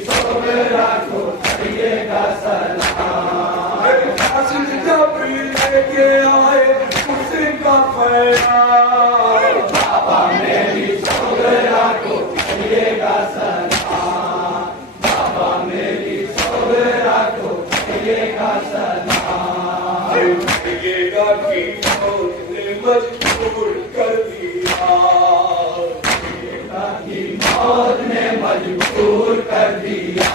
सोगरा को करिएगा सलाम। जब लेके आए उसका पैगाम, बाबा मेरी सोगरा को करिएगा सलाम। बाबा मेरी सोगरा को करिएगा सलाम। करिएगा कि मौत ने मजबूर कर दिया, कि मौत ने मजबूर कर दिया।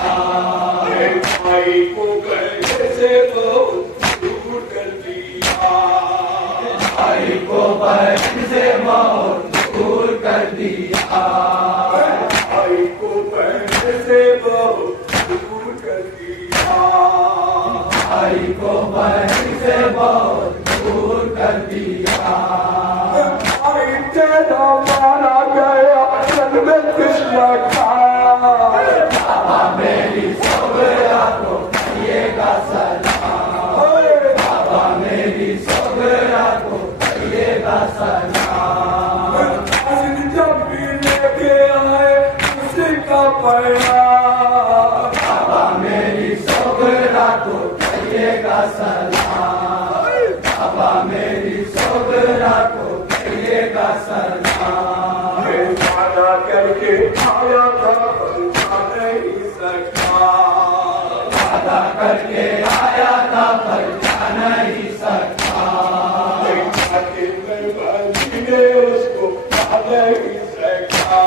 भाई को गले से बहुत दूर कर दिया, भाई को बहन से बहुत दूर कर दिया। भाई को बहन से बहुत दूर कर दिया, भाई को बहन से बहुत दूर कर दिया। भाई तेरा मारा गया में कृष्ण का, बाबा मेरी सोगरा को करिएगा सलाम। बाबा मेरी सोगरा को करिएगा सलाम। जब भी लेके आए उसका पैगाम, बाबा मेरी सोगरा को करिएगा सलाम। बाबा मेरी सोगरा को करिएगा सलाम। करके आया था पर जा नहीं सका, वादा करके आया था पर जा नहीं सका। जाके मैं मदीने उसको पा नहीं सका,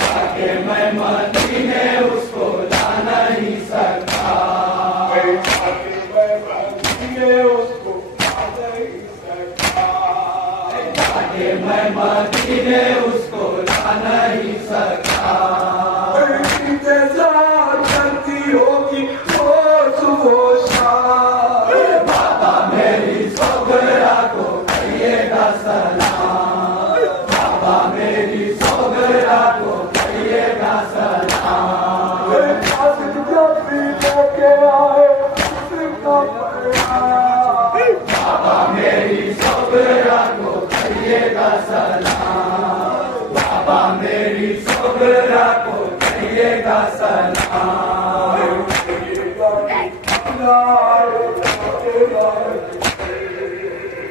जाके मैं मदीने उसको ला नहीं सका। जाके मैं मदीने उसको पा नहीं सका, जाके मैं मदीने उसको नहीं सका। इंतजार करती होगी वो सुबह शाम, बाबा मेरी सोगरा को करिएगा सलाम। बाबा मेरी सोगरा को करिएगा सलाम। जब भी लेके आए उसका पैगाम, बाबा मेरी सोगरा को करिएगा सलाम। बाबा मेरी सोगरा को करिएगा सलाम।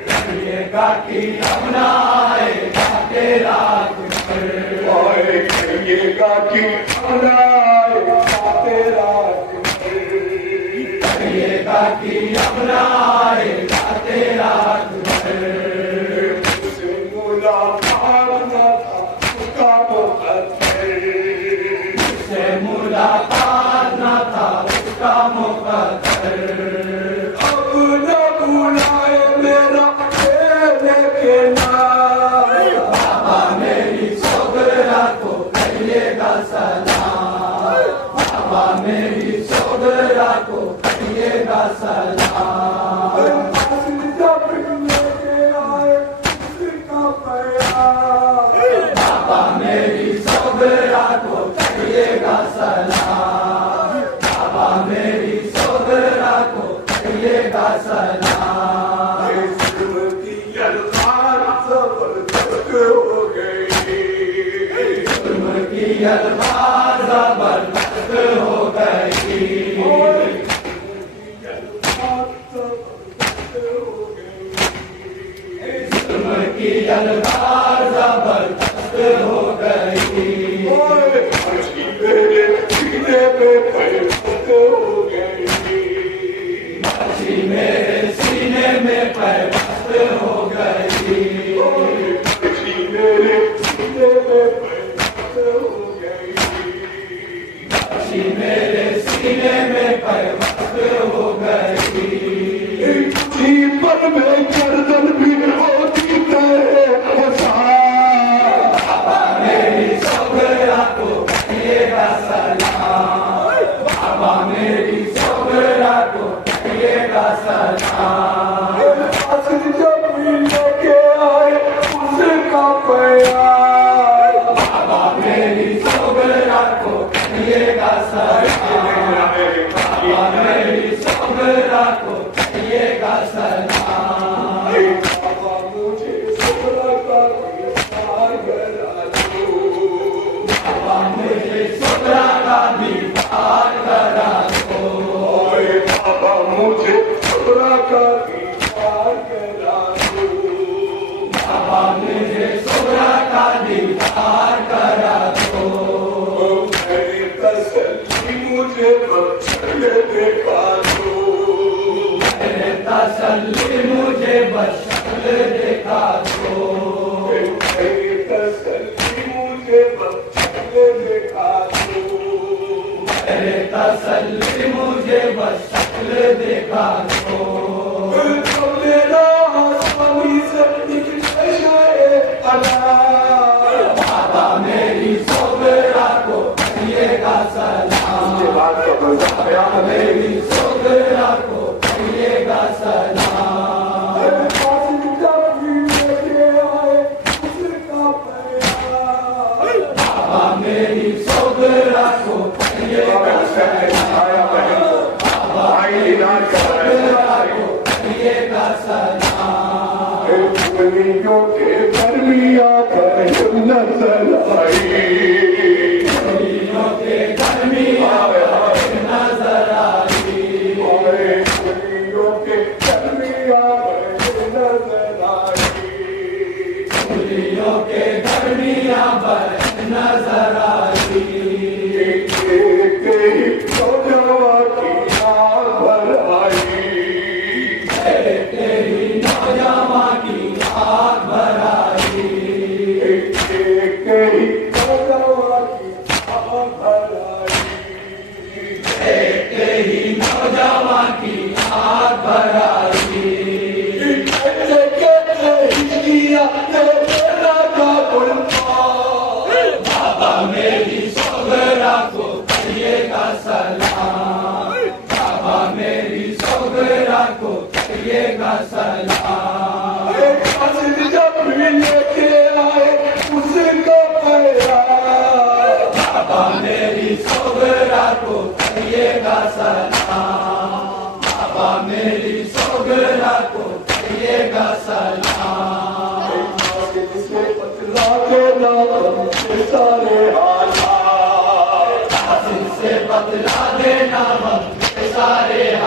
करिएगा कि अपना आएगा तेरा करिएगा कि अपना आएगा तेरा करिएगा कि अपना आएगा तेरा मुलाकात न था उसका मुकद्दर। अब न बुलाए मेरा लेके नाम, बाबा मेरी सोगरा को करिएगा सलाम। बाबा मेरी सोगरा को करिएगा सलाम। जब लेके आए उसका पैगाम, बाबा मेरी सोगरा को करिएगा सलाम। बाबा मेरी सोगरा को करिएगा सलाम। की अलमार जबरदस्त हो गई, की अलमार जबरदस्त हो गई, की अलमार जबरदस्त हो गई। मेरे सीने में पैबंद हो गई, मछली मेरे सीने में पैबंद हो गई। मछली मेरे सीने में पैबंद हो गई, मछली मेरे सीने में पैबंद हो गई। जीवन में गर्दन भी होती है, बाबा मेरी सोगरा को करिएगा सलाम। बाबा मेरी सोगरा को करिएगा सलाम। जब भी लेके आए उसका पैगाम, बाबा मेरी सोगरा को करिएगा सलाम। बाबा मेरी सोगरा को करिएगा सलाम। बाबा मुझे सोगरा का बाबा मुझे सोगरा का मुझे बचले देखा दो, मेरे तसल्ली मुझे बस शक्ल दिखा दो, मेरे तसल्ली मुझे बचले देखा दो, मेरे तसल्ली मुझे बस शक्ल दिखा दो। तो मेरा आसमानी से एक नशा-ए अदा, बाबा मेरी सोगरा को कहिएगा सलाम, उसके बाद का मजा आया मेरी सोगरा को कहिएगा सलाम, जब भी लेके आए उसका प्यार, बाबा मेरी सोगरा को कहिएगा आया बहन को भाई इलाज कर रहे हैं, कहिएगा सलाम, दुनियों के गर्मियाँ पर नजर आई, दुनियों के गर्मियाँ नजर आई, दुनियों के गर्मियाँ पर नजर आई, दुनियों के गर्मियाँ पर नजर आई, एक नौजवा की आँख भर आई, तेरी नौजवां की आग भर आई, एक नौजवा की आँख भर आई, तेरी नौजवां की आग भर आई, बाबा मेरी सोगरा को कहिएगा सलाम, बाबा मेरी सोगरा को कहिएगा सलाम, जब भी लेके आए उसका प्यार, बाबा मेरी सोगरा को कहिएगा सलाम, बाबा मेरी सोगरा को कहिएगा सलाम, से बतला देना हमसे सारे हालात, कासिम से बतला देना हम के सारे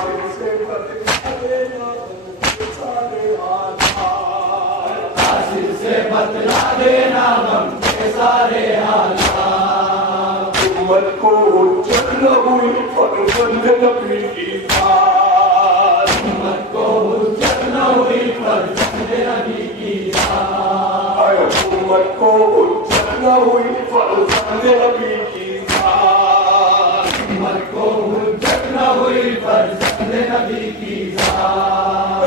हालात, से बतला देना हमसे सारे हालात, कासिम से बतला देना हम के सारे हालात, उम्मत को चल हुई फरबंद नबी की बात, उम्मत को हुज्जत न हुई पर नबी की बात, उम्मत को चल हुई फरबंद नबी की बात, उम्मत को हुज्जत न हुई पर नबी की बात,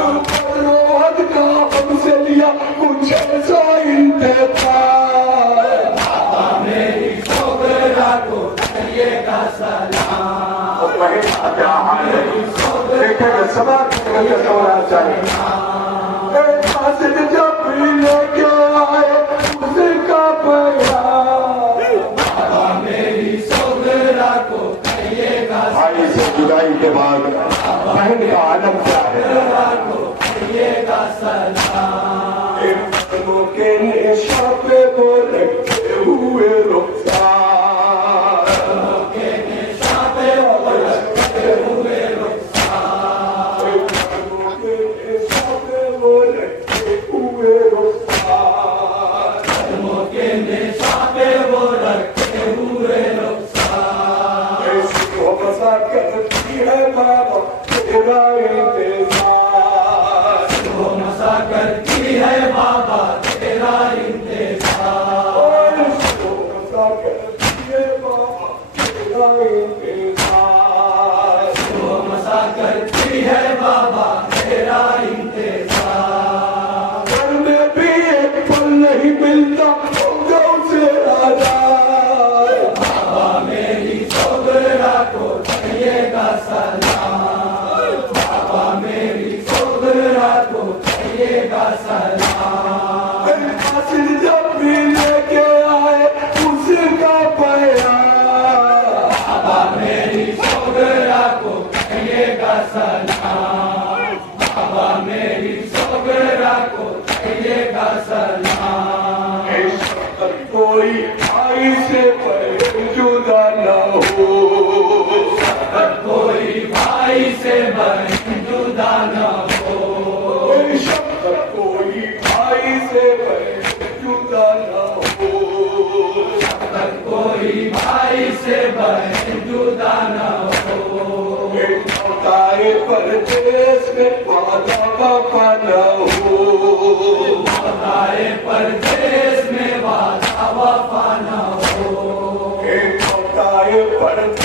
रोहत का हमसे लिया कुछ ऐसा इंतजार, बाबा मेरी सोगरा को कहिएगा सलाम, क्या हाल है देखेंगे सभा कैसे होना चाहिए, जब भी लेके आए उसका प्यार, बाबा मेरी सोगरा को कहिएगा भाई से जुदाई के बाद बहन का आलम क्या है, को कहिएगा सलाम, बहनों के निशा पे वो रखे हुए रुखसार, के निशा पे वो रखे हुए रुखसार, बहनों के निशा पे वो रखे हुए रुखसार, कदमों के निशा पे वो रखे हुए रुखसार, ऐसी हो बसा करती है बाबा तेरा इंतजार, वो मसा करती है बाबा तेरा इंतजार, ऐसी हो बसा करती है बाबा तेरा इंतजार, वो मसा करती है बाबा तेरा इंतजार, घर में भी एक पल नहीं मिलता होगा उसे आजाद, बाबा मेरी सोगरा को कहिएगा सलाम, बाबा मेरी सोगरा को कहिएगा सलाम, कासिम जब भी लेके आए उसका प्यार, बाबा मेरी वादा वफा न हो। मौताए परदेश में वादा वफा न हो। मौताए परदेश